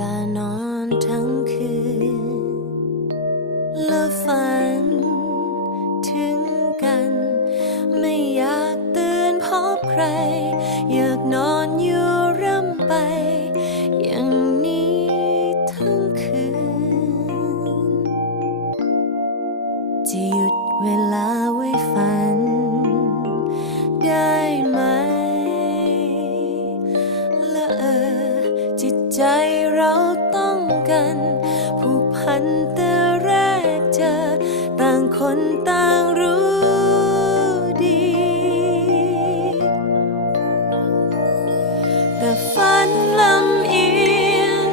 ตานอนทั้งคืน และฝันถึงกัน ไม่อยากตื่นพบใคร อยากนอนอยู่ร่ำไป อย่างนี้ทั้งคืน จะหยุดเวลาไว้ฝัน กันผูกพันแต่แรกเจอ ต่างคนต่างรู้ดี แต่ฝันลำเอียง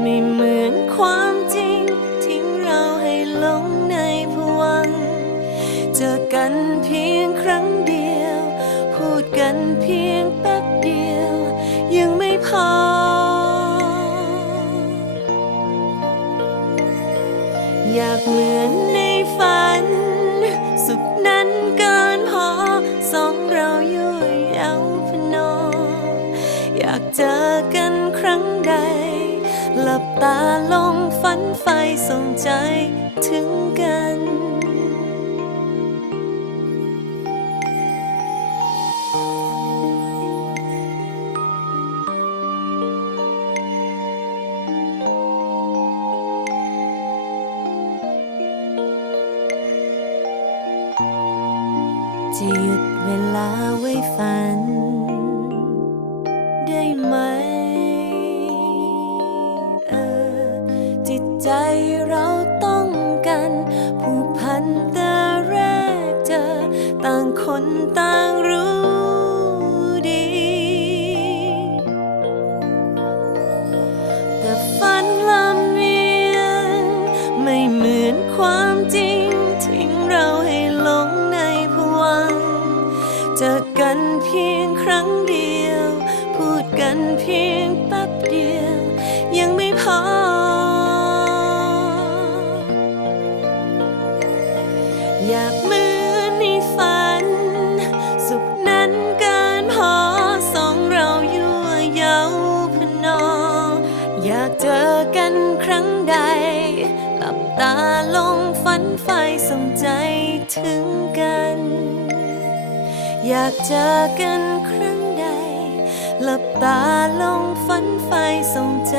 ไม่เหมือนความจริง ทิ้งเราให้หลงในผวัง เจอกันเพียงครั้งเดียว พูดกันเพียงแป๊บเดียว ยังไม่พอ อยากเหมือนในฝัน สุขนั้นเกินพอสองเราอยู่เยาวพนอ อยากเจอกันครั้งใด หลับตาลงฝันไฟส่งใจถึง จะหยุดเวลาไว้ฝัน ได้ไหมเออจิตใจเราต้องกันผูกพันแต่แรกเจอ ต่างคนต่างรู้ อยากเหมือนในฝัน สุขนั้นกินพอสองเรายั่วเย้าพนอ อยากเจอกันครั้งใด หลับตาลงฝันไฟส่งใจถึงกัน อยากเจอกันครั้งใด หลับตาลงฝันไฟส่งใจ